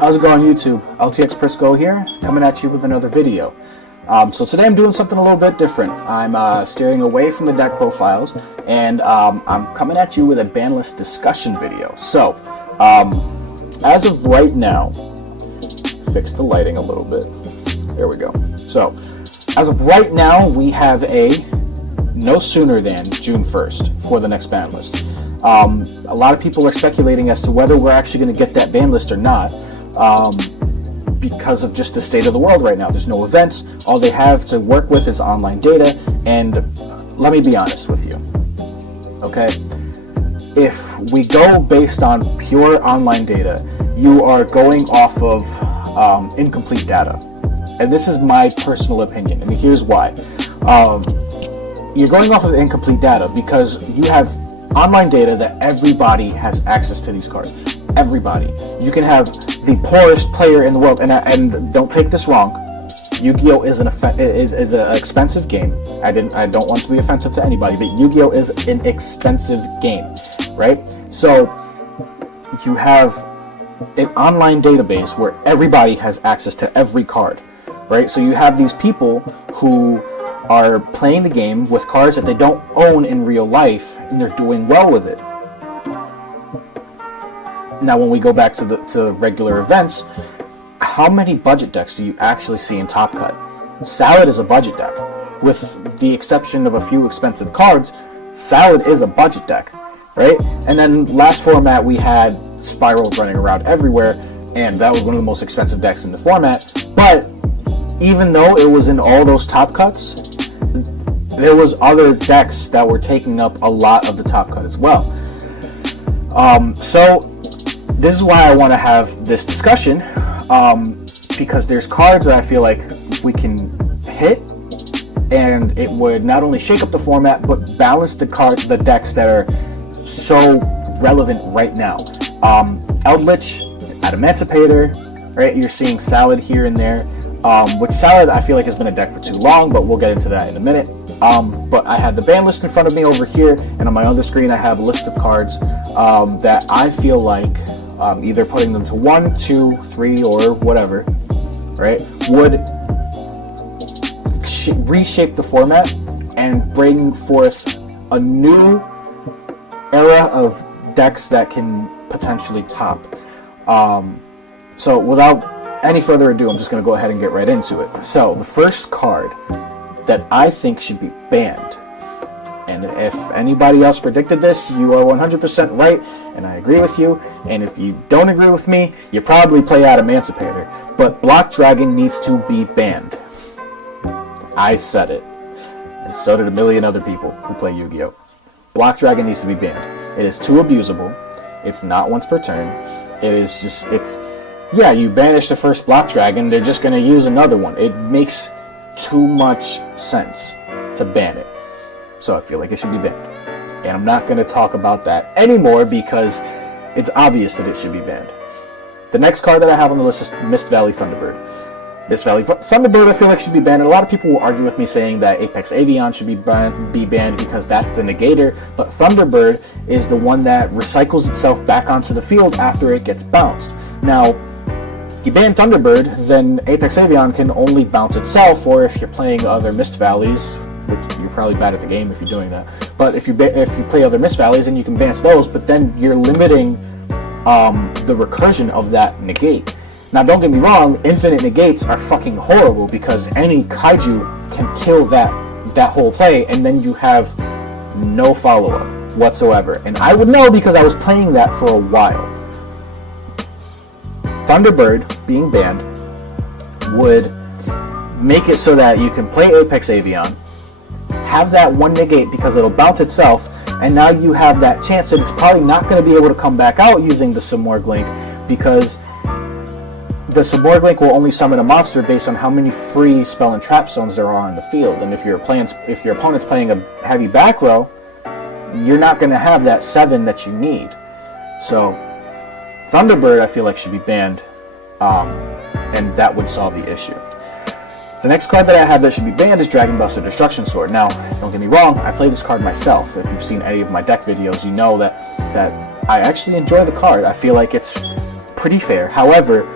How's it going, YouTube? LTX Prisco here, coming at you with another video. So today I'm doing something a little bit different. I'm steering away from the deck profiles, and I'm coming at you with a Banlist Discussion video. So, as of right now, fix the lighting a little bit. There we go. So, as of right now, we have a no sooner than June 1st for the next ban list. A lot of people are speculating as to whether we're actually going to get that ban list or not. Because of just the state of the world right now. There's no events. All they have to work with is online data, and let me be honest with you, okay? If we go based on pure online data, you are going off of incomplete data. And this is my personal opinion, and here's why. You're going off of incomplete data because you have online data that everybody has access to these cards. Everybody. You can have the poorest player in the world, and don't take this wrong, Yu-Gi-Oh is an expensive game. I don't want to be offensive to anybody, but Yu-Gi-Oh is an expensive game, right? So you have an online database where everybody has access to every card, right? So you have these people who are playing the game with cards that they don't own in real life, and they're doing well with it. Now, when we go back to regular events, how many budget decks do you actually see in Top Cut? Salad is a budget deck. With the exception of a few expensive cards, Salad is a budget deck, right? And then last format, we had Spiral running around everywhere, and that was one of the most expensive decks in the format. But even though it was in all those Top Cuts, there was other decks that were taking up a lot of the Top Cut as well. So this is why I want to have this discussion, because there's cards that I feel like we can hit, and it would not only shake up the format, but balance the decks that are so relevant right now. Eldritch, Adamantipator, right? You're seeing Salad here and there, which Salad I feel like has been a deck for too long, but we'll get into that in a minute. But I have the ban list in front of me over here, and on my other screen I have a list of cards that I feel like either putting them to 1, 2, 3, or whatever, right, would reshape the format and bring forth a new era of decks that can potentially top. So without any further ado, I'm just going to go ahead and get right into it. So the first card that I think should be banned, and if anybody else predicted this, you are 100% right, and I agree with you. And if you don't agree with me, you probably play Adamantipator. But Block Dragon needs to be banned. I said it. And so did a million other people who play Yu-Gi-Oh! Block Dragon needs to be banned. It is too abusable. It's not once per turn. It is just, yeah, you banish the first Block Dragon, they're just going to use another one. It makes too much sense to ban it. So I feel like it should be banned. And I'm not going to talk about that anymore because it's obvious that it should be banned. The next card that I have on the list is Mist Valley Thunderbird. Mist Valley Thunderbird I feel like should be banned. And a lot of people will argue with me saying that Apex Avion should be banned because that's the negator. But Thunderbird is the one that recycles itself back onto the field after it gets bounced. Now, you ban Thunderbird, then Apex Avion can only bounce itself, or if you're playing other Mist Valleys, which you're probably bad at the game if you're doing that. But if you play other Mist Valleys, then you can bounce those, but then you're limiting the recursion of that negate. Now, don't get me wrong, infinite negates are fucking horrible because any kaiju can kill that whole play, and then you have no follow-up whatsoever. And I would know because I was playing that for a while. Thunderbird being banned would make it so that you can play Apex Avion, have that one negate because it'll bounce itself, and now you have that chance that it's probably not going to be able to come back out using the Simorg Link, because the Simorg Link will only summon a monster based on how many free spell and trap zones there are on the field. And if your opponent's playing a heavy back row, you're not going to have that 7 that you need. So Thunderbird I feel like should be banned, and that would solve the issue. The next card that I have that should be banned is Dragon Buster Destruction Sword. Now, don't get me wrong, I play this card myself. If you've seen any of my deck videos, you know that I actually enjoy the card. I feel like it's pretty fair. However,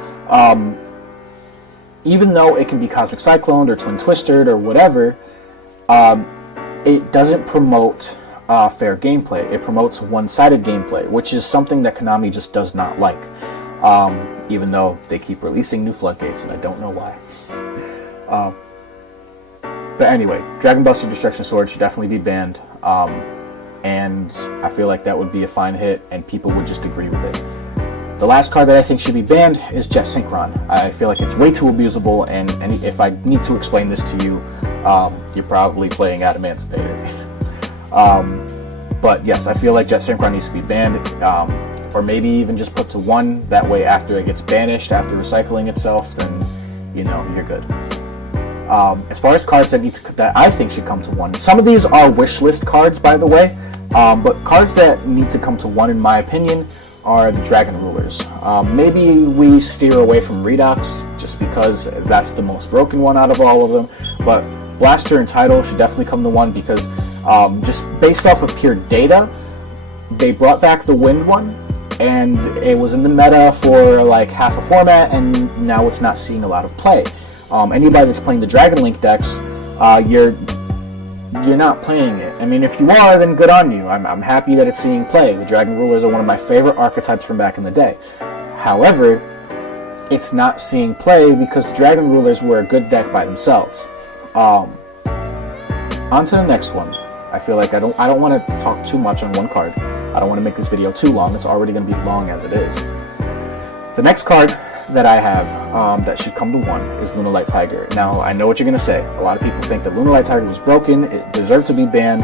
Even though it can be Cosmic Cycloned or Twin Twisted or whatever, it doesn't promote fair gameplay. It promotes one-sided gameplay, which is something that Konami just does not like. Even though they keep releasing new Floodgates, and I don't know why. But anyway, Dragon Buster Destruction Sword should definitely be banned. And I feel like that would be a fine hit, and people would just agree with it. The last card that I think should be banned is Jet Synchron. I feel like it's way too abusable, and if I need to explain this to you, you're probably playing Adamantipated. But yes, I feel like Jet Synchron needs to be banned, or maybe even just put to 1. That way, after it gets banished, after recycling itself, then you're good. As far as cards that I think should come to 1, some of these are wish list cards, by the way, but cards that need to come to 1, in my opinion, are the Dragon Rulers. Maybe we steer away from Redux, just because that's the most broken one out of all of them, but Blaster and Tidal should definitely come to 1, because just based off of pure data, they brought back the Wind one, and it was in the meta for like half a format, and now it's not seeing a lot of play. Anybody that's playing the Dragon Link decks, you're not playing it. I mean, if you are, then good on you. I'm happy that it's seeing play. The Dragon Rulers are one of my favorite archetypes from back in the day. However, it's not seeing play because the Dragon Rulers were a good deck by themselves. On to the next one. I feel like I don't want to talk too much on one card. I don't want to make this video too long. It's already going to be long as it is. The next card that I have that should come to 1 is Lunalight Tiger. Now, I know what you're going to say. A lot of people think that Lunalight Tiger was broken. It deserved to be banned.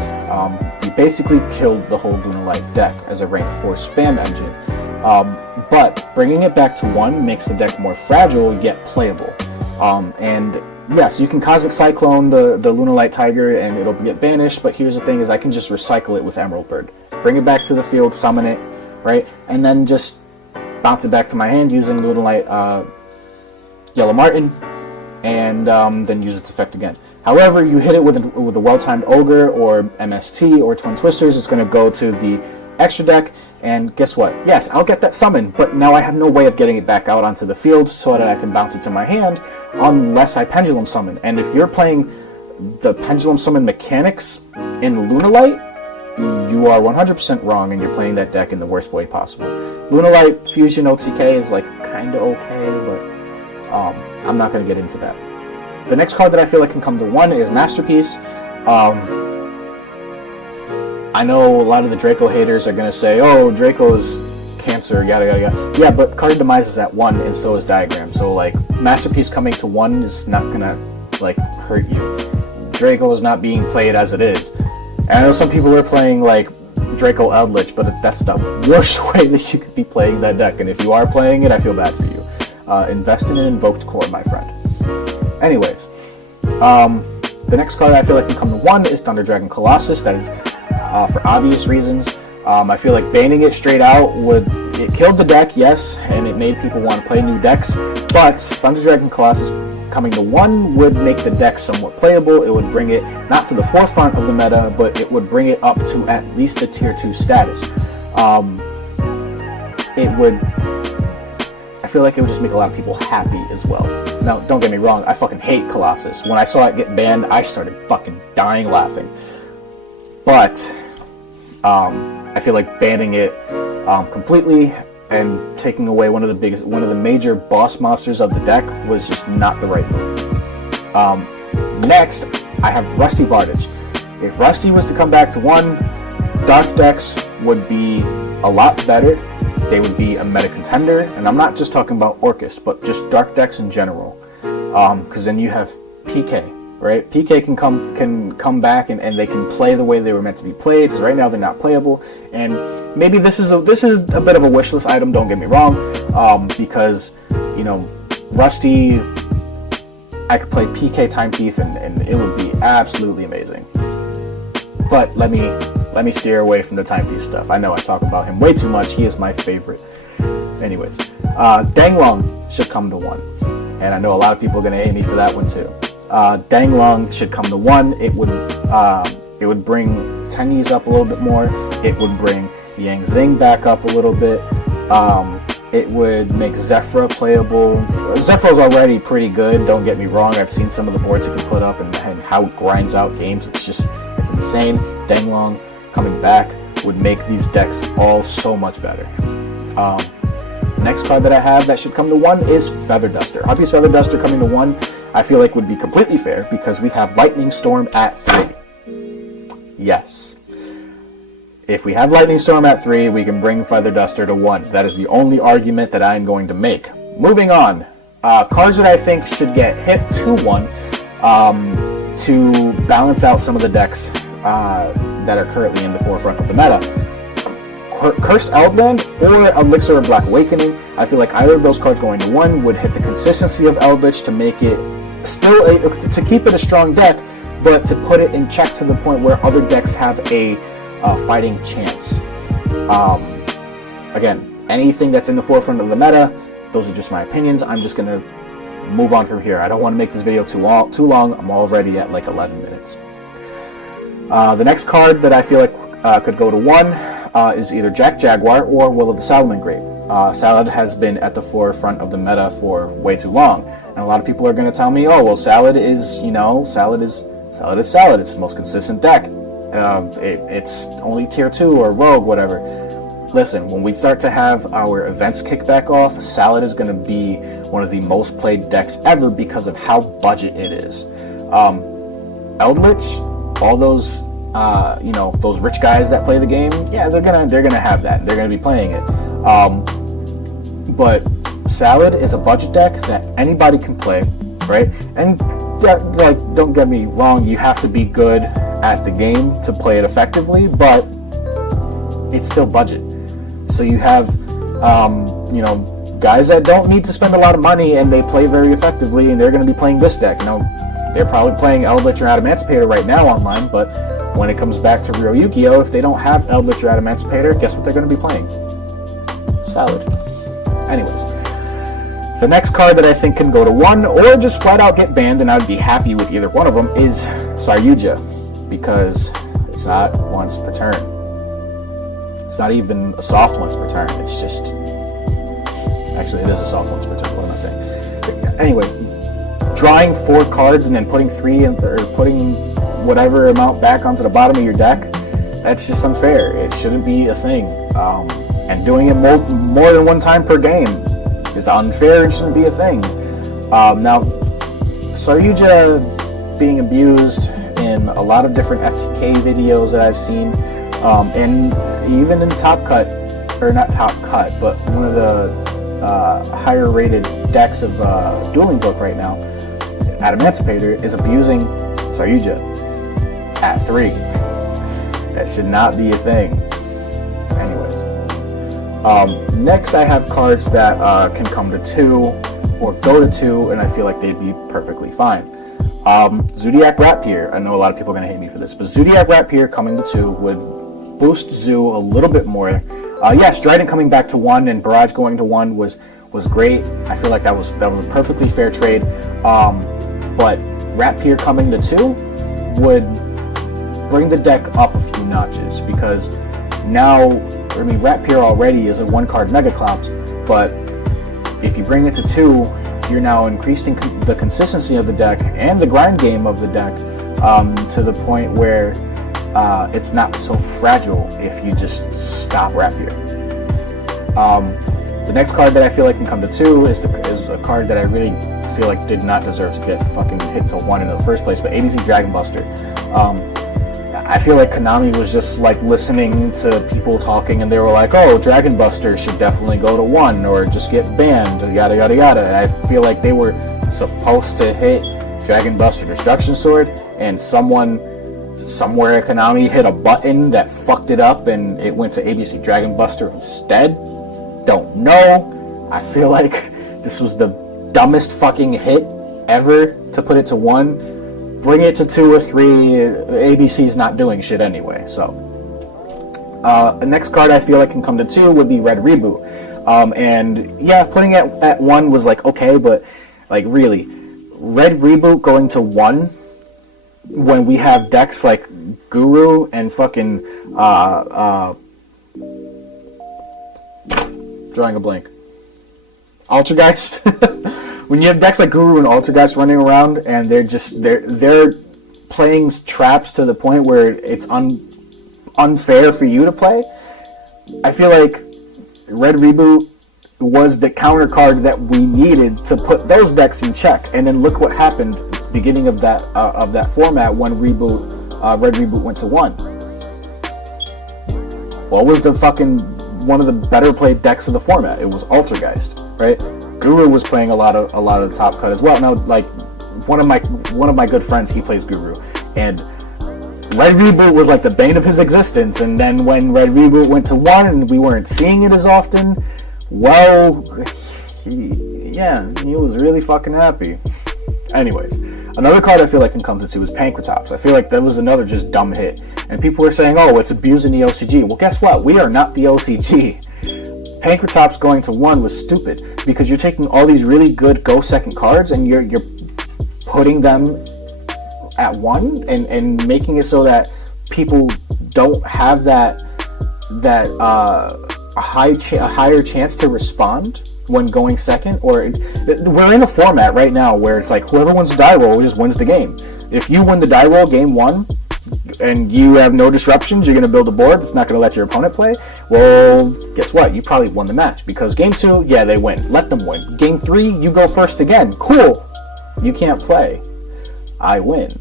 You basically killed the whole Lunalight deck as a rank 4 spam engine. But bringing it back to 1 makes the deck more fragile yet playable. And yes, you can Cosmic Cyclone the Lunalight Tiger and it'll get banished, but here's the thing is I can just recycle it with Emerald Bird. Bring it back to the field, summon it, right? And then just bounce it back to my hand using Lunalight Yellow Martin, and then use its effect again. However, you hit it with a well-timed Ogre or MST or Twin Twisters, it's going to go to the extra deck, and guess what? Yes, I'll get that summon, but now I have no way of getting it back out onto the field so that I can bounce it to my hand unless I Pendulum Summon. And if you're playing the Pendulum Summon mechanics in Lunalight, you are 100% wrong, and you're playing that deck in the worst way possible. Lunalight Fusion OTK is like kind of okay, but I'm not going to get into that. The next card that I feel like can come to 1 is Masterpiece. I know a lot of the Draco haters are going to say, oh, Draco's cancer, yada yada yada. Yeah, but card demise is at 1, and so is Diagram. So like Masterpiece coming to 1 is not going to like hurt you. Draco is not being played as it is. And I know some people are playing like Draco Eldritch, but that's the worst way that you could be playing that deck. And if you are playing it, I feel bad for you. Invest in an Invoked Core, my friend. Anyways, the next card I feel like can come to 1 is Thunder Dragon Colossus. That is for obvious reasons. I feel like banning it straight out it killed the deck, yes, and it made people want to play new decks. But Thunder Dragon Colossus coming to 1 would make the deck somewhat playable. It would bring it not to the forefront of the meta, but it would bring it up to at least the tier 2 status. I feel like it would just make a lot of people happy as well. Now, don't get me wrong, I fucking hate Colossus. When I saw it get banned, I started fucking dying laughing. But I feel like banning it completely and taking away one of the major boss monsters of the deck was just not the right move. Next, I have Rusty Bardage. If Rusty was to come back to 1, Dark decks would be a lot better. They would be a meta contender, and I'm not just talking about Orcus, but just Dark decks in general. Because then you have PK, right? PK can come back and they can play the way they were meant to be played, because right now they're not playable. And maybe this is a bit of a wishlist item, don't get me wrong, because Rusty, I could play PK Time Thief and it would be absolutely amazing. But let me steer away from the Time Thief stuff. I know I talk about him way too much. He is my favorite. Anyways, Danglong should come to 1, and I know a lot of people are going to hate me for that one too. Danglong should come to 1. It would bring Tennis up a little bit more. It would bring Yang Zing back up a little bit. It would make Zephyra playable. Zephyra's already pretty good, don't get me wrong. I've seen some of the boards it can put up and how it grinds out games. It's insane. Danglong coming back would make these decks all so much better. Next card that I have that should come to 1 is Feather Duster. Obvious Feather Duster coming to 1, I feel like would be completely fair because we have Lightning Storm at 3. Yes. If we have Lightning Storm at 3, we can bring Feather Duster to 1. That is the only argument that I'm going to make. Moving on. Cards that I think should get hit to 1 to balance out some of the decks that are currently in the forefront of the meta. Cursed Eldland or Elixir of Black Awakening. I feel like either of those cards going to 1 would hit the consistency of Eldritch to make it still to keep it a strong deck, but to put it in check to the point where other decks have a fighting chance. Again, anything that's in the forefront of the meta, those are just my opinions. I'm just gonna move on from here. I don't want to make this video too long. I'm already at like 11 minutes. The next card that I feel like could go to 1 is either Jack Jaguar or Will of the Salamangreat. Salad has been at the forefront of the meta for way too long, and a lot of people are going to tell me, oh well, Salad is Salad. It's the most consistent deck. It's only tier 2 or Rogue, whatever. Listen, when we start to have our events kick back off, Salad is going to be one of the most played decks ever because of how budget it is. Eldritch, all those those rich guys that play the game, yeah, they're gonna have that. They're gonna be playing it. But Salad is a budget deck that anybody can play, right? And like, don't get me wrong, you have to be good at the game to play it effectively, but it's still budget. So you have guys that don't need to spend a lot of money and they play very effectively, and they're going to be playing this deck. They're probably playing Eldritch or Adamantipator right now online, but when it comes back to Real Yu-Gi-Oh, if they don't have Eldritch or Adamantipator, guess what they're going to be playing? Salad. Anyways, the next card that I think can go to 1 or just flat out get banned, and I'd be happy with either one of them, is Saryuja, because it's not once per turn. It's not even a soft once per turn. It's just... Actually, it is a soft once per turn. What am I saying? But anyway, drawing 4 cards and then putting 3 in, or putting whatever amount back onto the bottom of your deck, that's just unfair. It shouldn't be a thing. And doing it more than 1 time per game is unfair and shouldn't be a thing. Now, Saryuja being abused in a lot of different FTK videos that I've seen, and even in Top Cut, or not Top Cut, but one of the higher rated decks of Dueling Book right now, Adamantipator, is abusing Saryuja at 3. That should not be a thing. Anyways, next I have cards that can come to 2 or go to 2, and I feel like they'd be perfectly fine. Zodiac Rapier. I know a lot of people are going to hate me for this, but Zodiac Rapier coming to 2 would boost Zoo a little bit more. Yeah, Strident coming back to 1 and Barrage going to 1 was great. I feel like that was a perfectly fair trade. But Rapier coming to 2 would bring the deck up a few notches, because now, I mean, Rapier already is a 1-card Mega Clops, but if you bring it to 2, you're now increasing the consistency of the deck and the grind game of the deck to the point where it's not so fragile if you just stop Rapier. The next card that I feel like can come to 2 is a card that I really feel like did not deserve to get fucking hit to 1 in the first place, but ABC Dragon Buster. I feel like Konami was just like listening to people talking, and they were like, oh, Dragon Buster should definitely go to 1 or just get banned, yada yada yada. And I feel like they were supposed to hit Dragon Buster Destruction Sword, and someone somewhere at Konami hit a button that fucked it up and it went to ABC Dragon Buster instead. Don't know. I feel like this was the dumbest fucking hit ever to put it to 1. Bring it to 2 or 3. ABC's not doing shit anyway. So the next card I feel like can come to 2 would be Red Reboot. And yeah, putting it at 1 was like okay, but like really, Red Reboot going to 1 when we have decks like Guru and fucking drawing a blank. Altergeist. When you have decks like Guru and Altergeist running around, and they're playing traps to the point where it's unfair for you to play, I feel like Red Reboot was the counter card that we needed to put those decks in check. And then look what happened beginning of that format when Red Reboot went to 1. What was the fucking one of the better played decks of the format? It was Altergeist, right? Guru was playing a lot of the top cut as well. Now, like one of my good friends, he plays Guru, and Red Reboot was like the bane of his existence. And then when Red Reboot went to 1 and we weren't seeing it as often, well, he was really fucking happy. Anyways, another card I feel like can come to 2 is Pancrasop. I feel like that was another just dumb hit. And people were saying, oh, it's abusing the OCG. Well, guess what? We are not the OCG. Pancrasop's going to 1 was stupid because you're taking all these really good go second cards and you're putting them at 1 and making it so that people don't have a higher chance to respond when going second. Or we're in a format right now where it's like whoever wins the die roll just wins the game. If you win the die roll game 1 and you have no disruptions, you're going to build a board that's not going to let your opponent play. Well, guess what? You probably won the match because game 2, yeah, they win. Let them win. Game 3, you go first again. Cool. You can't play. I win.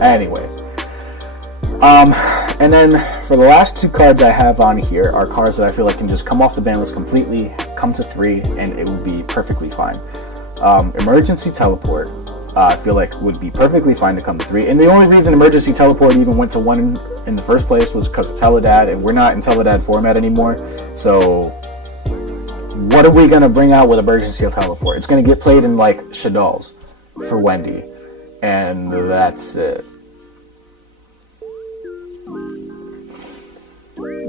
Anyways. And then for the last 2 cards I have on here are cards that I feel like can just come off the ban list completely, come to 3, and it would be perfectly fine. Emergency Teleport, I feel like would be perfectly fine to come to 3. And the only reason Emergency Teleport even went to 1 in the first place was because of Teledad, and we're not in Teledad format anymore. So what are we going to bring out with Emergency Teleport? It's going to get played in like Shadalls for Wendy, and that's it.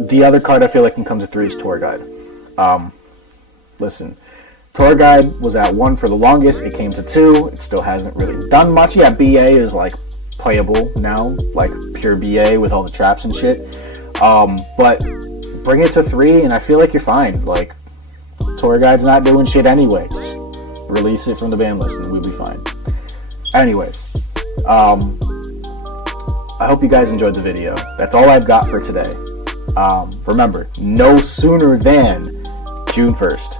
The other card I feel like can come to 3 is Tour Guide. Listen, Tour Guide was at 1 for the longest. It came to 2. It still hasn't really done much. Yeah, BA is like playable now, like pure BA with all the traps and shit. But bring it to 3 and I feel like you're fine. Like, Tour Guide's not doing shit anyway. Just release it from the ban list and we'll be fine. Anyways, I hope you guys enjoyed the video. That's all I've got for today. Remember, no sooner than June 1st.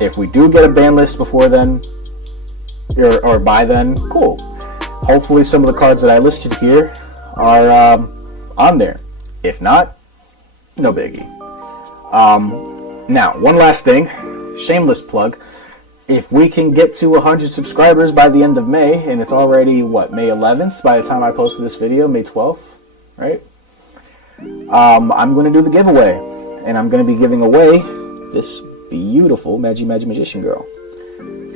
If we do get a ban list before then, or by then, cool. Hopefully some of the cards that I listed here are on there. If not, no biggie. Now, one last thing, shameless plug. If we can get to 100 subscribers by the end of May, and it's already, what, May 11th by the time I posted this video, May 12th, right? I'm going to do the giveaway, and I'm going to be giving away this beautiful Magician girl.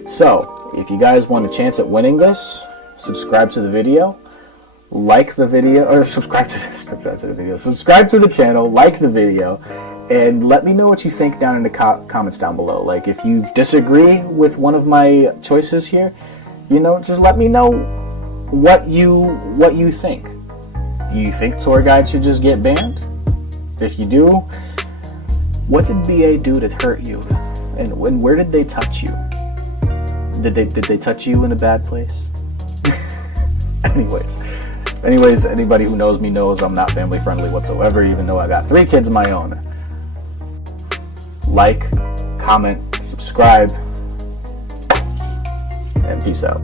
So, if you guys want a chance at winning this, subscribe to the video, like the video, or subscribe to the channel, like the video, and let me know what you think down in the comments down below. Like, if you disagree with one of my choices here, you know, just let me know what you think. Do you think Tour Guide should just get banned? If you do, what did BA do to hurt you? And where did they touch you? Did they touch you in a bad place? Anyways, anybody who knows me knows I'm not family friendly whatsoever, even though I got 3 kids of my own. Like, comment, subscribe, and peace out.